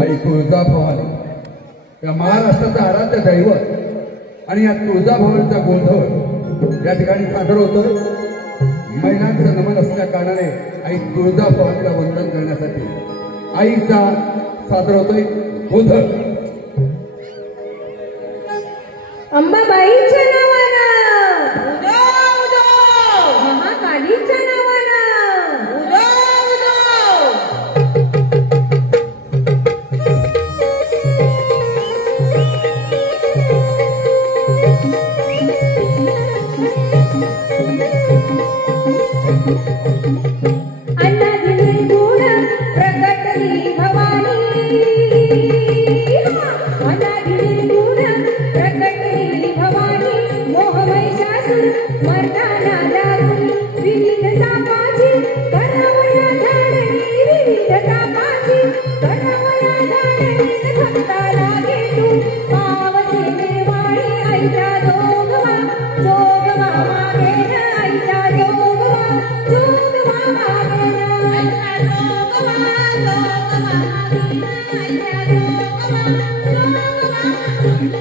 आई तुळजाभवानी या महाराष्ट्राचं आराध्य दैवत आणि या तुळजाभवानीचा गोंधळ या ठिकाणी सादर होतोय। महिलांचं नमन असल्या कारणाने आई तुळजाभवानीला वंदन करण्यासाठी आईचा सादर होतोय गोंधळ। अंबाबाईच्या नावानं उदो उदो, महाकालीच्या नावानं उदो उदो। अन्नादिनी गुण प्रकटली भवानी, अन्नादिनी गुण प्रकटली भवानी। मोह महिषासुर मर्दाना दारुणी, विविध तापाची करावया झाडणी, विविध तापाची करावया झाडणी। भक्ताला घेतून पावसे निर्वाणी, आईचा जोगवा जोगवा मागेन, आईचा जोगवा जोगवा मागेन, आईचा जोगवा जोगवा मागेन, आईचा जोगवा जोगवा मागेन।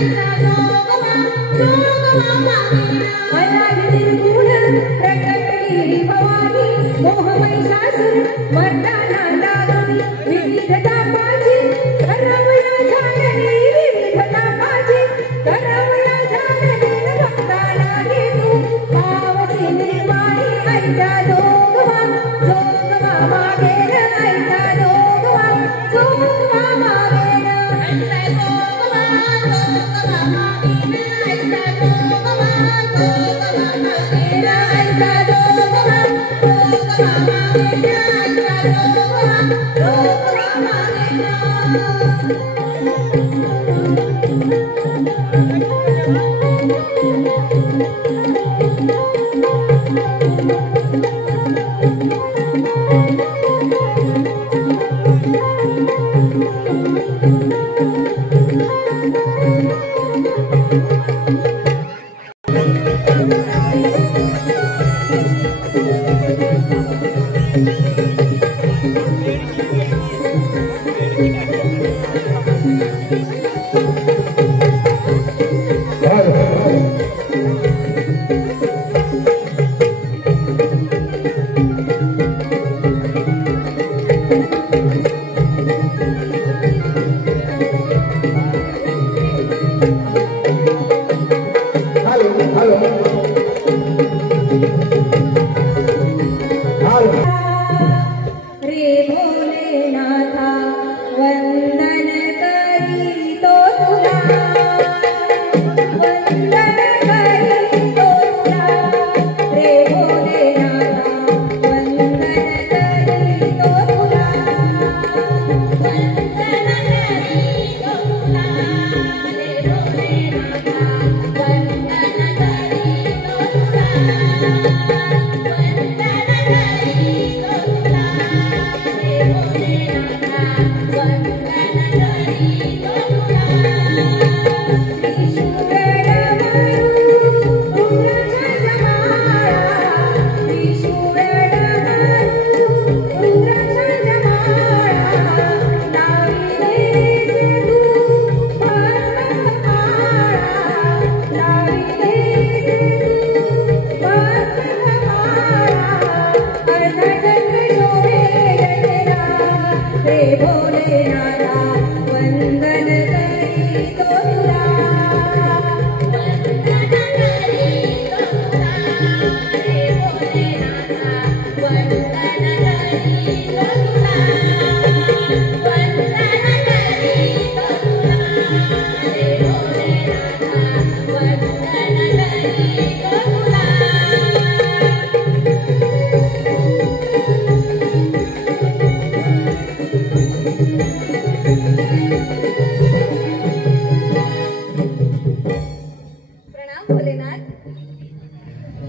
I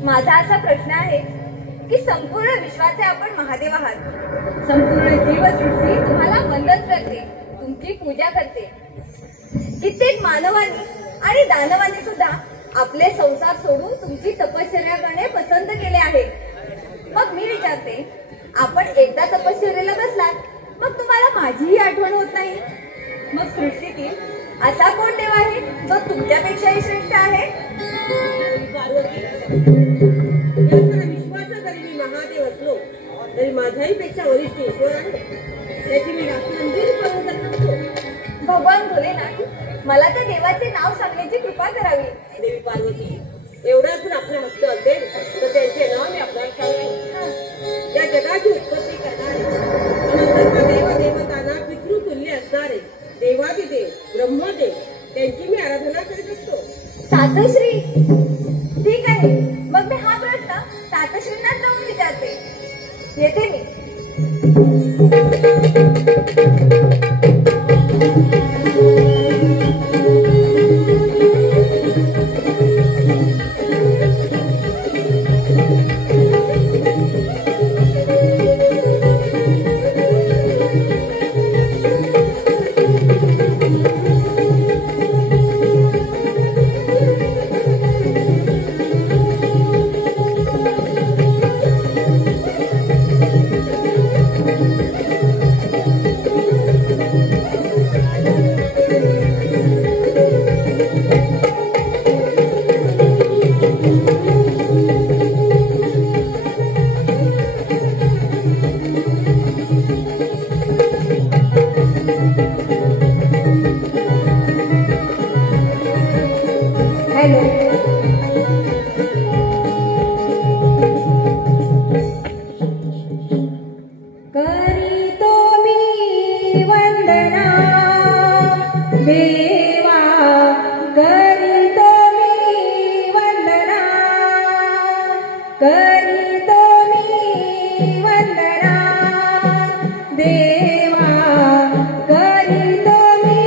माझा असा प्रश्न आहे की संपूर्ण विश्वाचे आपण महादेव आहात. संपूर्ण जीवसृष्टी तुम्हाला वंदन करते, तुमची पूजा करते. कित्येक मानवांनी आणि दानवांनी सुद्धा आपले संसार सोडून तुमची तपश्चर्या करणे पसंत केले आहे. मग मी विचारते, आपण एकदा तपश्चर्येला बसलात मग तुम्हाला माझीही आठवण होत नाही? मग सृष्टीतील असा कोण देव आहे जो तुमच्यापेक्षाही श्रेष्ठ आहे? विश्वाचा जरी मी महादेव असलो तरी माझ्याही पेक्षा वरिष्ठ ईश्वर आहे, त्याची मी राखणदारी करून करत असतो. भगवान भोलेनाथ, मला त्या देवाचे नाव सांगण्याची कृपा करावी. देवी पार्वती, एवढा जर आपल्या हक्क असेल तर त्यांचे नाव मी आपल्याला सांगतो. या जगाची उत्पत्ती करणारे आणि सर्व देवदेवतांना पितृतुल्य असणारे देवादिदेव ब्रह्मदेव त्यांची मी आराधना करीत असतो. सातश्री, ठीक आहे. मग मी हा प्रश्न सातश्रींना जाऊन विचारते. येते मी. देवा करीतो मी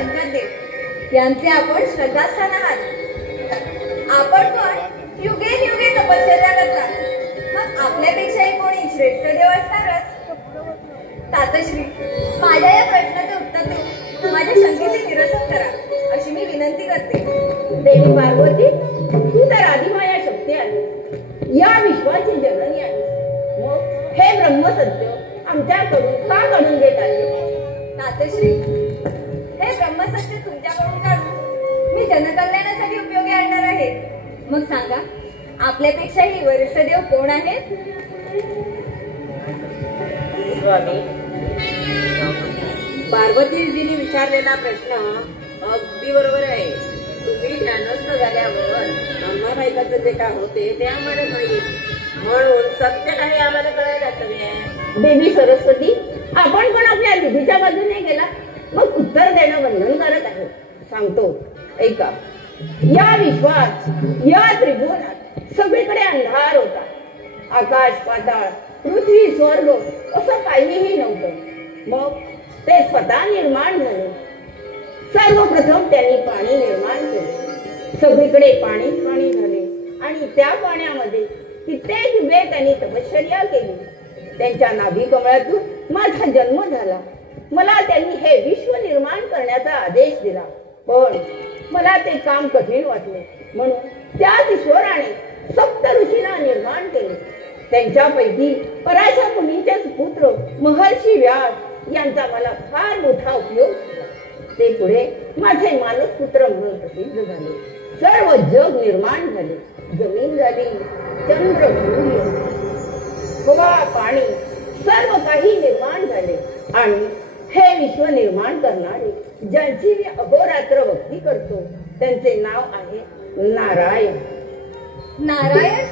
शंकरदेव यांचे आपण श्रद्धास्थान आहात. आपण पण युगे तपश्चर्या करतात, मग आपल्यापेक्षाही कोणी श्रेष्ठ देव असणारच. तातश्री, माझ्या या प्रश्नाचे उत्तर देऊन माझ्या शंकेचे निरसन करा अशी मी विनंती करते. देवी पार्वती, तू तर आदिमाया शक्ती आहे, या विश्वाची जननी आहे. मग हे ब्रह्मसत्य आमच्याकडून का काढून घेत आहे? तातश्री, हे ब्रह्मसत्य तुमच्याकडून काढून मी जनकल्याणासाठी उपयोगी आणणार आहे. मग सांगा, आपल्यापेक्षाही वरिष्ठ देव कोण आहेत? स्वामी, पार्वतीजींनी विचारलेला प्रश्न अगदी बरोबर आहे. तुम्ही ध्यानस्थ झाल्यावर आम्हा बायकाचं जे काय होते ते आम्हाला माहीत, म्हणून सत्य काही आम्हाला कळायलाच हवे. देवी सरस्वती, आपण पण आपल्या विधीच्या बाजूने गेला, मग उत्तर देणं बंधनकारक आहे. सांगतो ऐका. या विश्वात, या त्रिभुवनात सगळीकडे अंधार होता. आकाश, पाताळ, पृथ्वी, स्वर्ग असं काहीही नव्हतं. मग ते स्वतः निर्माण झाले. सर्वप्रथम त्यांनी पाणी निर्माण केले. सगळीकडे पाणी पाणी झाले आणि त्या पाण्यामध्ये कित्येक वेळ त्यांनी तपश्चर्या केली. त्यांच्या नाभी कमळातून माझा जन्म झाला. मला त्यांनी हे विश्व निर्माण करण्याचा आदेश दिला, पण मला ते काम कठीण वाटले. म्हणून त्याच ईश्वराने सप्त ऋषींना निर्माण केले. त्यांच्यापैकी पराशर मुनीचे पुत्र महर्षी व्यास यांचा मला फार मोठा उपयोग झाला. ते पुढे माझे मानस पुत्र म्हणून प्रसिद्ध झाले. सर्व जग निर्माण झाले. जमीन झाली, चंद्र, सूर्य, हवा, पाणी सर्व काही निर्माण झाले. आणि हे विश्व निर्माण करणारे ज्यांची मी अहोरात्र भक्ती करतो त्यांचे नाव आहे नारायण. नारायण?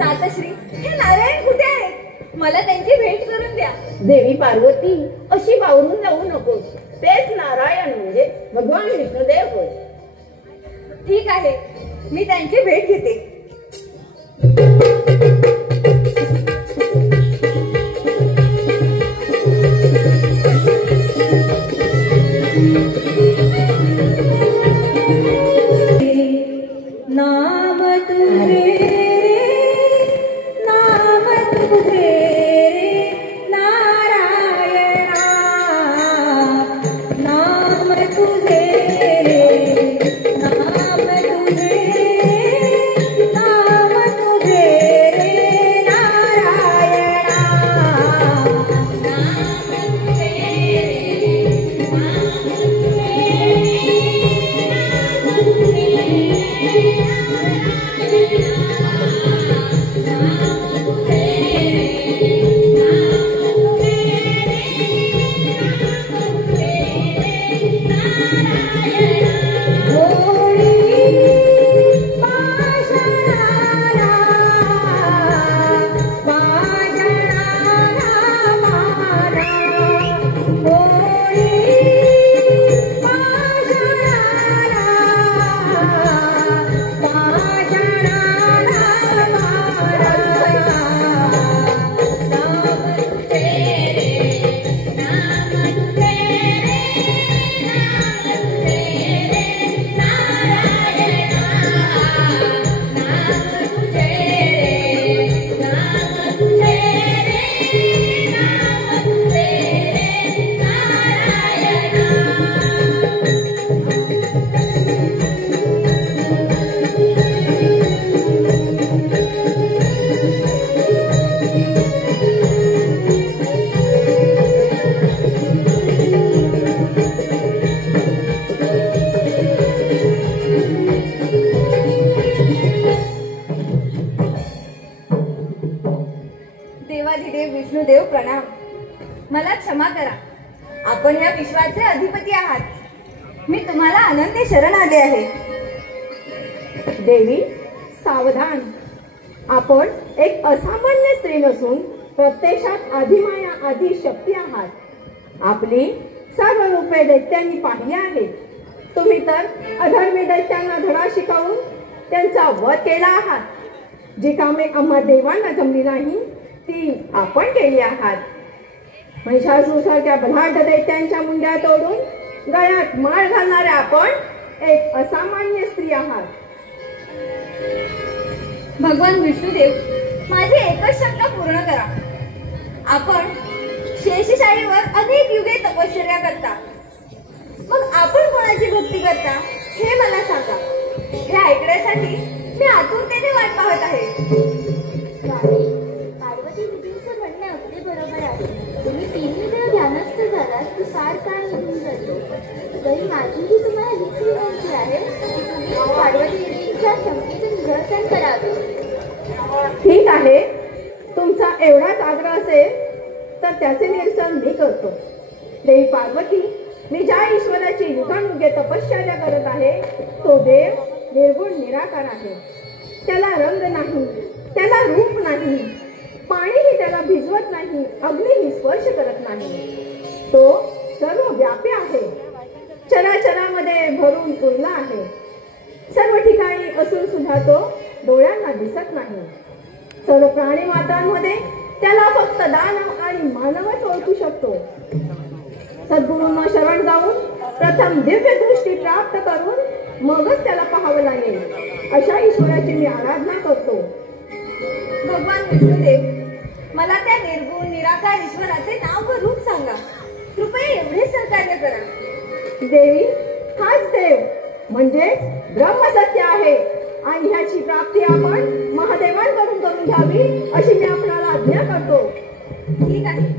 तातश्री, हे नारायण कुठे आहेत? मला त्यांची भेट करून द्या. देवी पार्वती, अशी बावरून जाऊ नकोस. तेच नारायण म्हणजे भगवान विष्णुदेव होय. ठीक आहे, मी त्यांची भेट घेते. नाम तुझे, नाम तुझे नारायणा, नाम तुझे, नाम तुझे, नाम तुझे नारायणा, नाम विष्णुदेव प्रणाम. मला क्षमा करा, आपण या विश्वाचे अधिपती आहात. मी तुम्हाला अनन्य शरण आले आहे. देवी सावधान, आपण एक असामान्य स्त्री नसून प्रत्यक्षात आदिमाया आदी शक्ती आहात. आपली सर्व रूपे दैत्यांनी पाहिली आहेत. तुम्ही तर अधर्मी दैत्यांना धडा शिकवून त्यांचा वध केला आहात. जी कामे आम्हा देवांना जमली नाही ती आपण केली आहात. महिषासूरसारख्या बलाढ्य दैत्यांच्या मुंड्या तोडून गळ्यात माळ घालणाऱ्या आपण एक असामान्य स्त्री आहात. भगवान विष्णुदेव, माझी एकच शंका पूर्ण करा. आपण शेषशाहीवर अनेक युगे तपश्चर्या करता, मग आपण कोणाची भक्ती करता हे मला सांगा. हे ऐकण्यासाठी मी आतुरतेने वाट पाहत आहे. पार्वती दिदींचं म्हणणे अगदी बरोबर आहे. तुम्ही तिन्ही वेळ ध्यानस्थ झालात की फार काळ निघून जातो. तरी माझीही तुम्हाला हीच विनंती आहे की तुम्ही पार्वती दिदींच्या शंकेचे निरसन करावे. ठीक आहे, तुमचा एवढाच आग्रह असेल तर त्याचे निरसन मी करतो. देवी पार्वती, मी ज्या ईश्वराची युगानुगे तपश्चर्या करत आहे तो देव निर्गुण निराकार आहे. त्याला रंग नाही, त्याला रूप नाही, पाणीही त्याला भिजवत नाही, अग्नीही स्पर्श करत नाही. तो सर्व व्यापी आहे, चराचरामध्ये भरून उरला आहे. सर्व ठिकाणी असून सुद्धा तो डोळ्यांना दिसत नाही. सर्व प्राणी मात्रांमध्ये त्याला फक्त दानव आणि मानवच ओळखू शकतो. सद्गुरूंना शरण जाऊन प्रथम दिव्य दृष्टी प्राप्त करून मगच त्याला पाहावं लागेल. अशा ईश्वराची मी आराधना करतो. भगवान विष्णुदेव, मला त्या निर्गुण निराकार ईश्वराचे नाव व रूप सांगा. कृपया एवढे सहकार्य करा. देवी, हाच देव म्हणजेच ब्रह्मसत्य आहे आणि ह्याची प्राप्ती आपण महादेवांकडून करून घ्यावी अशी मी आपणाला आज्ञा करतो. ठीक आहे.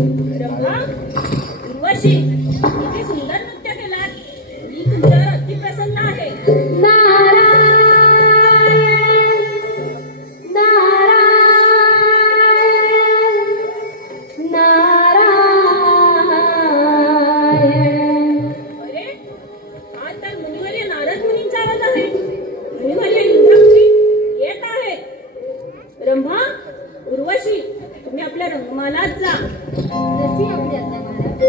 रंभा, उर्वशी, किती सुंदर नृत्य केलात. मी तुमच्यावर अति प्रसन्न आहे. अरे, हा तर मुनिवर्य नारद मुनींचा आवाज आहे. मुनिवर्य इंद्राक्षी येत आहे. रंभा, उर्वशी, तुम्ही आपल्या रंगमालात जा. जशी आपली आज्ञा महाराज.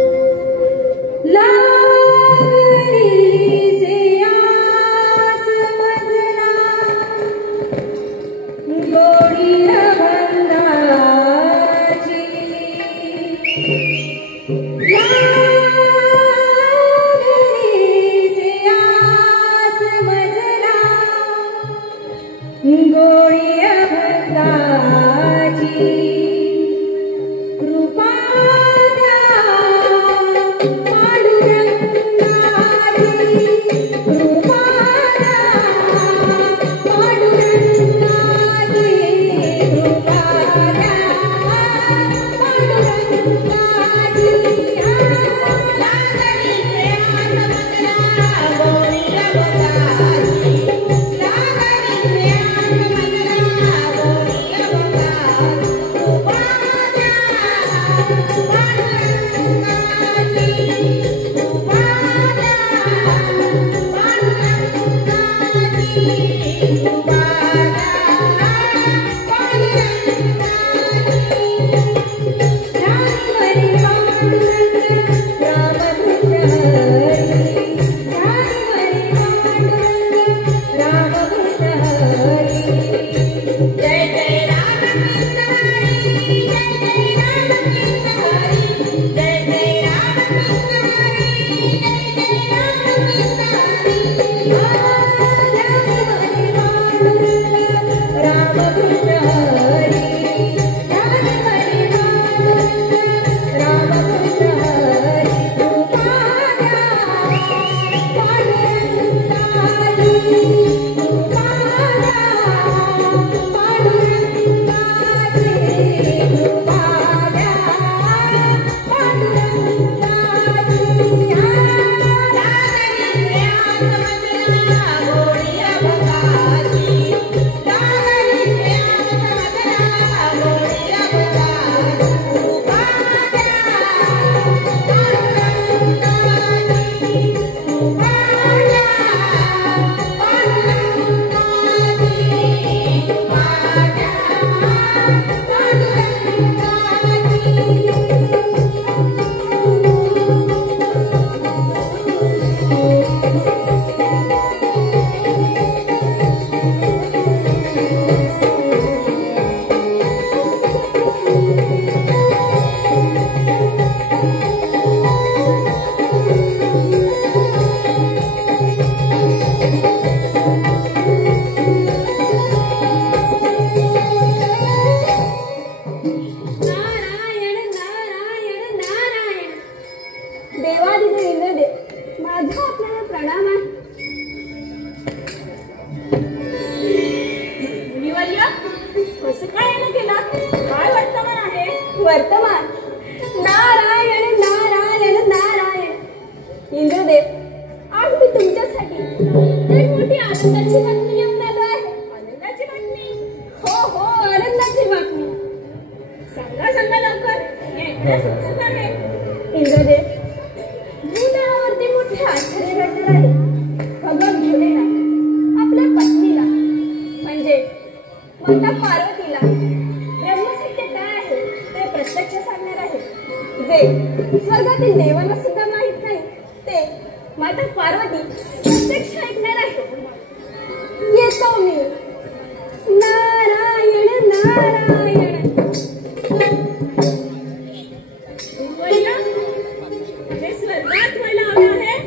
वर्तमान. नारायण नारायण नारायण. इंद्रदेव, आज मी तुमच्यासाठी एक मोठी आनंदाची बातमी घेऊन आलो आहे. आनंदाची बातमी? हो हो, आनंदाची बातमी. सांगा सांगा लवकर. हे ऐकण्यास उत्सुक आहे. इंद्रदेव, भूतलावरती मोठे आश्चर्य घडणार आहे. भगवान भोलेनाथ आपल्या पत्नीला म्हणजे माता पार्वतीला ब्रह्मसत्य काय आहे ते प्रत्यक्ष सांगणार आहे. जे स्वर्गातील देवांना सुद्धा माहित नाही ते माता पार्वती प्रत्यक्ष ऐकणार आहे. येतो मी. नारायण नारायण. जे स्वर्गात व्हायला हवे आहे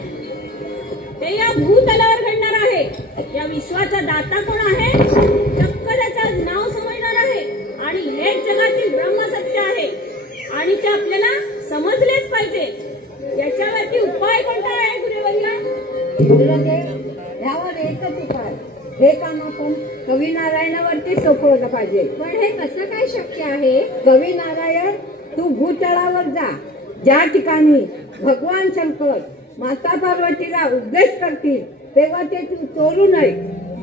ते या भूतलावर घडणार आहे. या विश्वाचा दाता कोण आहे? चक्क त्याचं नाव समजणार आहे. आणि हेच जगातील ब्रह्मसत्य आहे आणि ते आपल्याला समजलेच पाहिजे. याच्यावरती उपाय कोणता आहे गुरुवर्या? यावर एकच उपाय. हे काम आपण कवी नारायणावरती सोपवलं पाहिजे. पण हे कसं काय शक्य आहे? कवी नारायण तू भूतळावर जा, ज्या ठिकाणी भगवान शंकर माता पार्वतीला उपदेश करतील तेव्हा ते तू चोरू नये.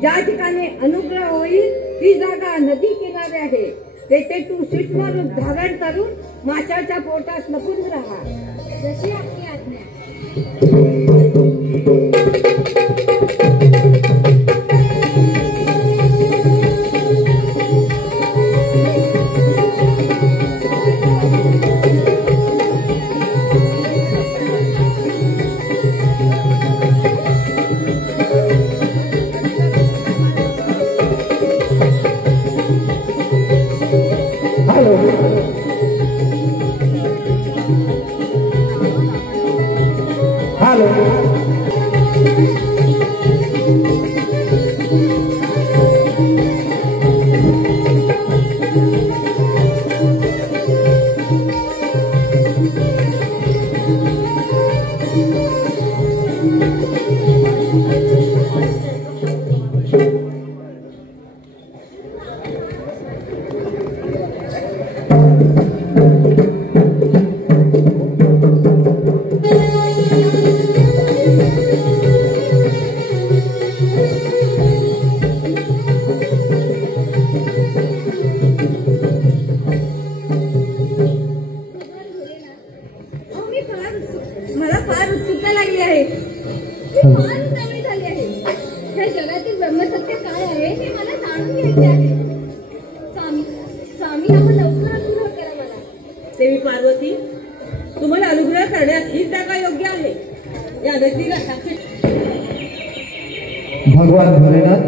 ज्या ठिकाणी अनुग्रह होईल ती जागा नदी किनारे आहे. तेथे तू सूक्ष्म रूप धारण करून माशाच्या पोटात लपून राहा. जशी आपली आज्ञा. मला फार उत्सुकता लागली आहे. मी फार उतावळी झाली आहे. ह्या जगातील ब्रह्मसत्य काय आहे हे मला जाणून घ्यायचे आहे. स्वामी आपण लवकर अनुग्रह करा मला. देवी पार्वती, तुम्हाला अनुग्रह करण्यास ही जागा योग्य आहे. या व्यक्तीला साक्षी भगवान भोलेनाथ,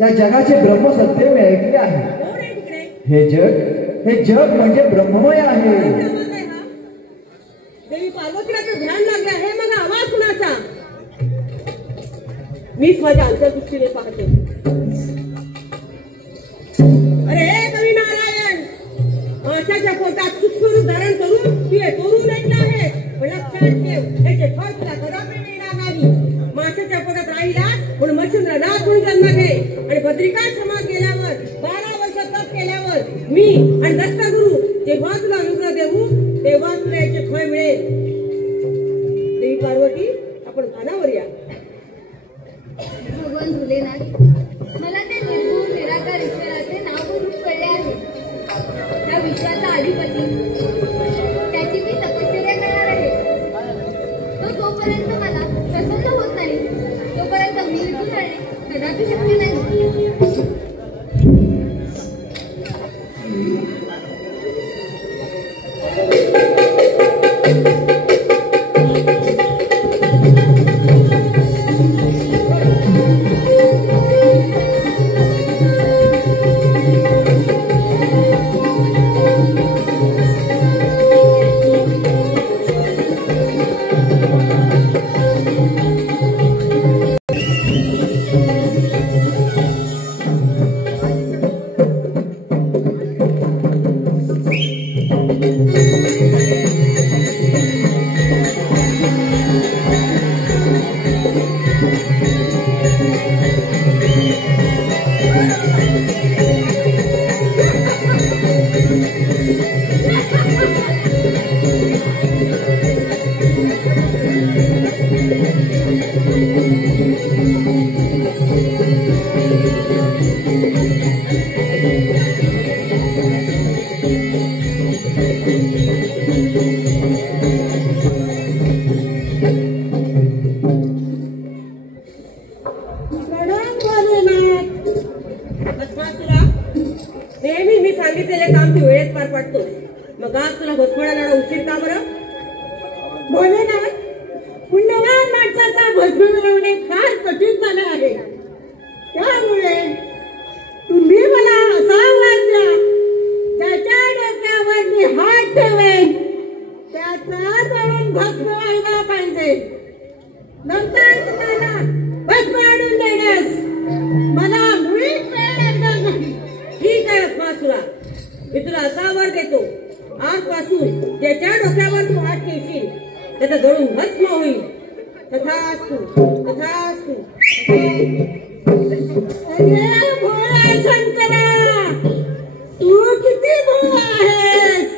या जगाचे ब्रह्मसत्य मी ऐकले आहे. कोण आहे तिकडे? हे जग म्हणजे ब्रह्ममय आहे. आवाज आहे हा? देवी पार्वतीला तर ध्यान लागले आहे. मग आवाज कुणाचा? मीच माझ्या अंतर्दृष्टीने पाहते. अरे कवी नारायण, माशाच्या पोटात सूक्ष्म रूप धारण करून तू हे तोरून ऐकलं आहे. पण लक्षात ठेव, याचे फळ तुला कदापि मिळणार नाही. माशाच्या पोटात राहिलास म्हणून मच्छिंद्रनाथ म्हणून जन्म घे आणि बद्रिकाश्रमात गेल्यावर 12 वर्ष तप केल्यावर मी आणि दत्तगुरु जेव्हा तुला अनुग्रह देऊ तेव्हा तुला याचे फळ मिळेल. देवी पार्वती, आपण कानावर या. भगवान भोलेनाथ, मला ते निर्गुण निराकार ईश्वराचे नाव व रूप कळले आहे. त्या विश्वाचा अधिपती, त्याची मी तपश्चर्या करणार आहे. तो जोपर्यंत मला प्रसन्न होत नाही तोपर्यंत मी इथून जाणे कदापि शक्य नाही. नेहमी मी सांगितलेले काम तू वेळेत पार पाडतो. मग आज तुला भस्मळाला उशीर का बरं? भोलेनाथ, पुण्यवान माणसाचा भस्म मिळवणे फार कठीण झाले आहे. त्यामुळे तुम्ही मला असा वर द्या, ज्याच्या डोक्यावर मी हात ठेवेन त्याचा जळून भस्म व्हायला पाहिजे. नंतर तुम्हाला भस्म आणून देण्यास मला मुळीच वेळ लागणार नाही. ठीक आहे भस्मासुरा, मी तुला असा वर देतो, आजपासून ज्याच्या डोक्यावर तू हात ठेवशील त्याचा जळून भस्म होईल. तथास्तु तथास्तु. अरे भोळा शंकरा, तू किती भोळा आहेस.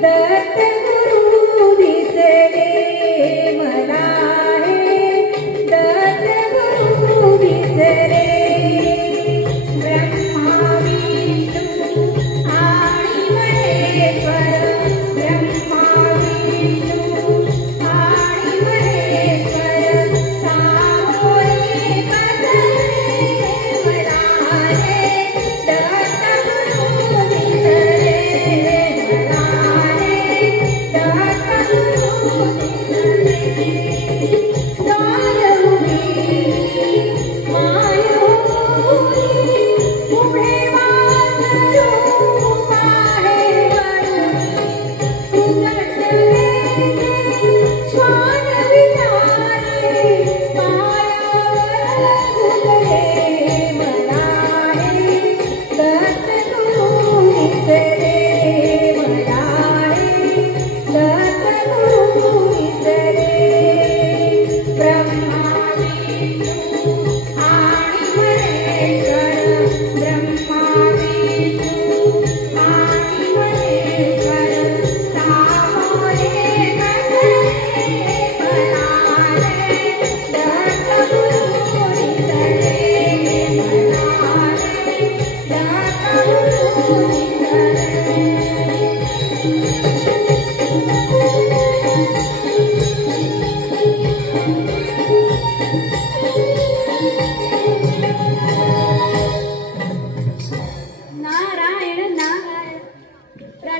The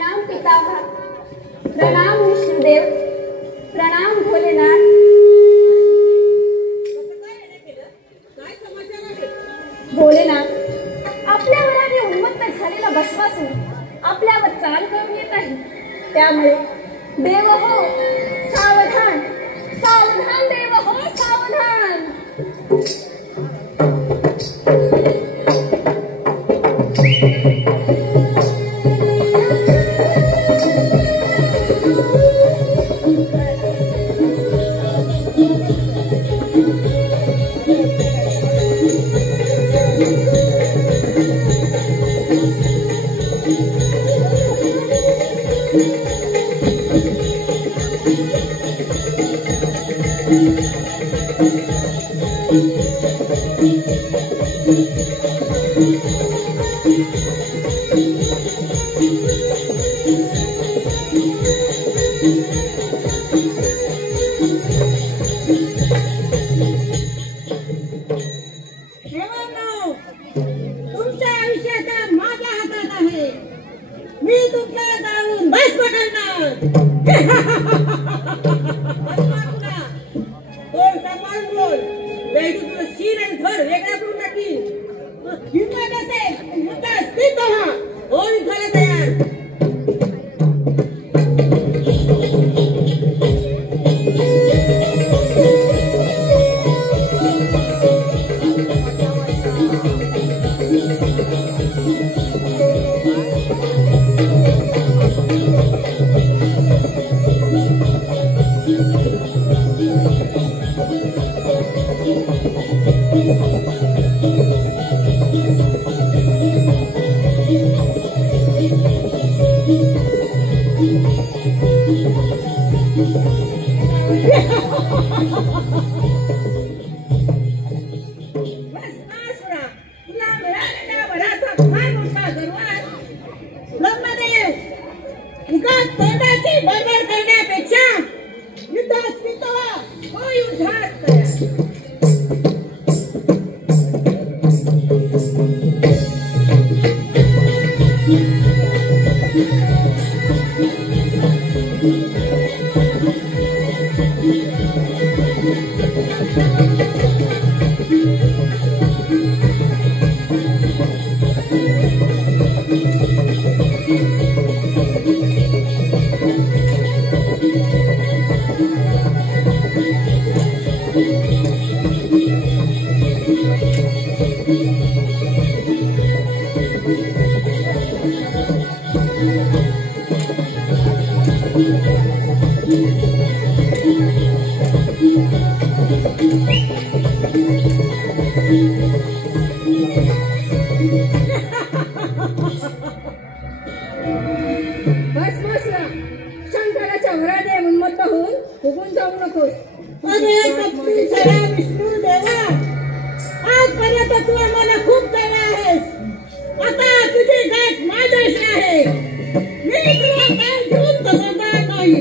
प्रणाम पितामह, प्रणाम विष्णुदेव, प्रणाम भोलेनाथ. काय समाचार आहे? भोलेनाथ, आपल्यावर आणि उन्मत्त झालेला भस्मासूर आपल्यावर चाल करून येत आहे. त्यामुळे देव हो सावधान, सावधान देव हो सावधान. तुमच्या आयुष्याचा माझ्या हातात आहे. मी तुमच्या जाऊन भस्म करणार. बोल सांभाळून बोल, नाही तुझं शीर आणि धड वेगळा करून टाकीन. हिंमत असेल युद्धात स्थित व्हा. होईल झालं तयार. शंकराच्या वराने उन्मत्त होऊन फुगून जाऊ नकोस. विष्णू देवा, आजपर्यंत तू आम्हाला खूप चांगला आहेस. आता तुझी गाठ माझ्याशी आहे. मी तुला काय घेऊन तसं जाणार नाही.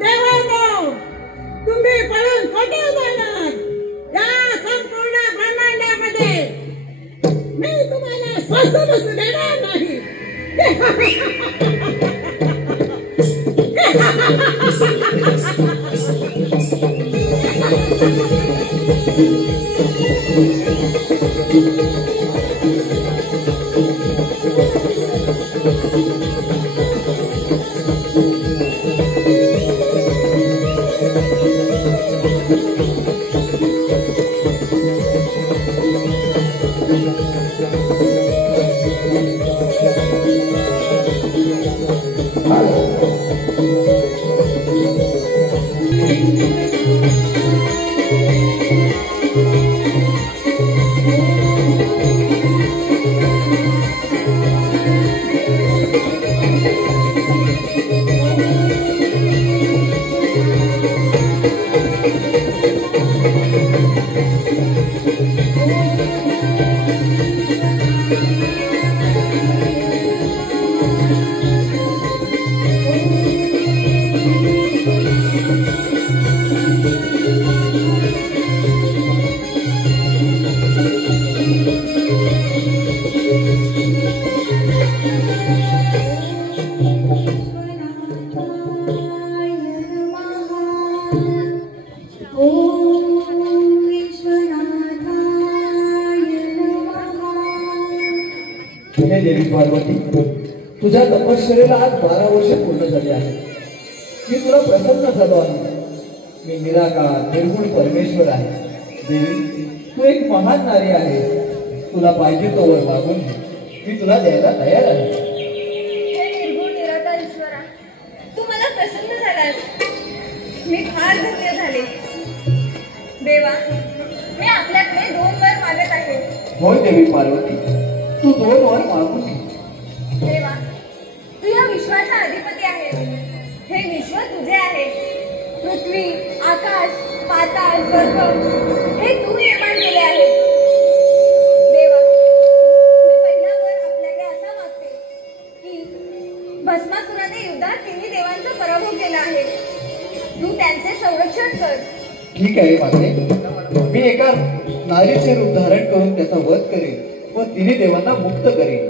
देवांनो, तुम्ही पळून कुठे जाणार? या संपूर्ण ब्रह्मांडामध्ये मी तुम्हाला स्वस्त बसू देणार नाही. Hello. पार्वती, तुझ्या तपश्चर्येला आज 12 वर्ष पूर्ण झाली आहे. मी तुला प्रसन्न झालो आहे. मी निराकार निर्गुण परमेश्वर आहे. देवी, तू एक महान नारी आहे. तुला पाहिजे तो वर मागून घे. मी तुला द्यायला तयार आहे. हे निर्गुण निराकार ईश्वरा, तू मला प्रसन्न झालास. मी फार धन्य झाले. देवा, मी आपल्याकडे 2 वर मागत आहे. होय देवी पार्वती, तू 2 वर मागून घे. देवा, तू या विश्वाचा अधिपती आहे. हे विश्व तुझे आहे. पृथ्वी, आकाश, पाताळ, स्वर्ग हे तू निर्माण केले आहे. देवा, मी पहिला वर आपल्याकडे असा मागते की भस्मासुराने युद्धात 3 देवांचा पराभव केला आहे. तू त्यांचे संरक्षण कर. ठीक आहे माते, मी एका नारीचे रूप धारण करून त्याचा वध करेन व 3 देवांना मुक्त करेन.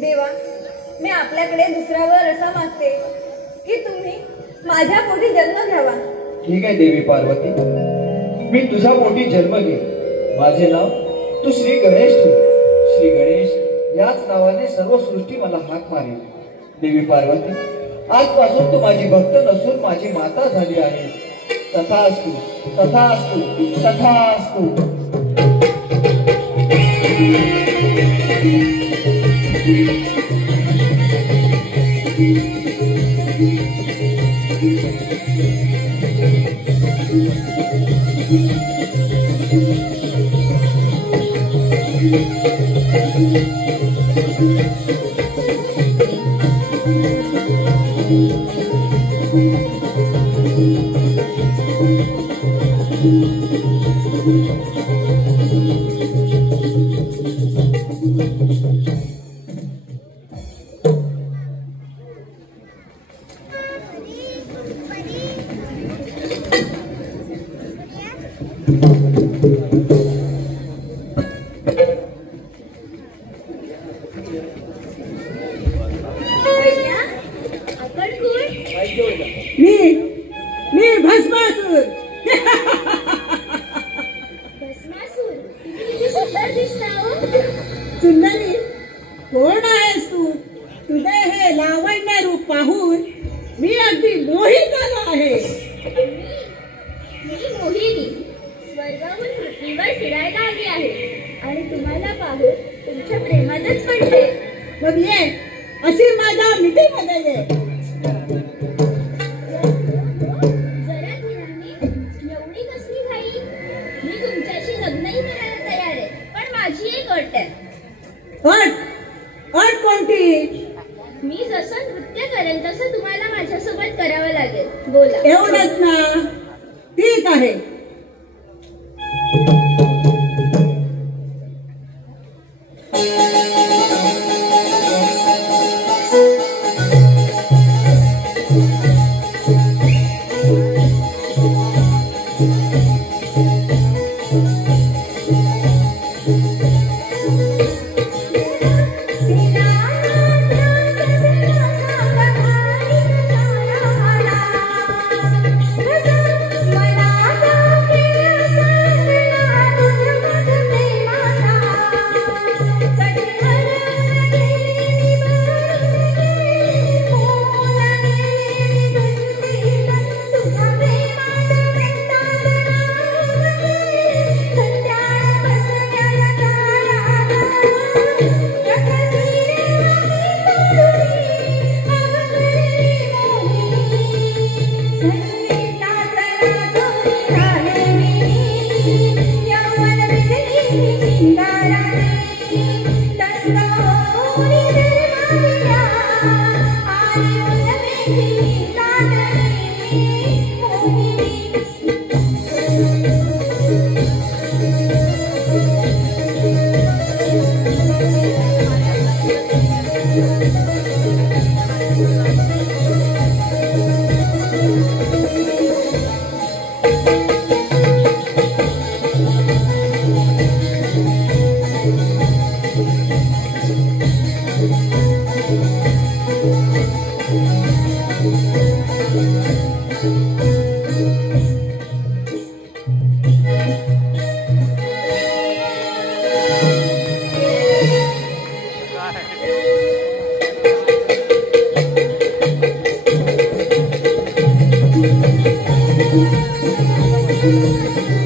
देवा, मी आपल्याकडे दुसरा वर असा मागते की तुम्ही माझ्या पोटी जन्म घ्यावा. ठीक आहे देवी पार्वती, मी तुझ्या पोटी जन्म घे. माझे नाव तू श्री गणेश ठेव. श्री गणेश याच नावाने सर्व सृष्टी मला हाक मारेल. देवी पार्वती, आजपासून तू माझी भक्त नसून माझी माता झाली आहे. तथास्तु, तथास्तु, तथास्तु. मी भस्मासूर. भस्मासूर, तुम्ही किती सुंदर दिसता हो. सुंदरी, कोण आहेस तू? तुझे हे लावण्य रूप पाहून मी अगदी मोहित झालो आहे. मी मोहिनी स्वर्गाहून पृथ्वीवर फिरायला आली आहे आणि तुम्हाला पाहून तुमच्या प्रेमातच पडले. मग ये, अशी माझ्या मिठीमध्ये ये. जरा धीराने, एवढी कसली घाई? मी तुमच्याशी लग्नही करायला तयार आहे, पण माझी एक अट आहे. अट कोणती? मी जसं नृत्य करेन तसं तुम्हाला माझ्यासोबत करावं लागेल. बोला. एवढंच ना? ठीक आहे. मला Thank you.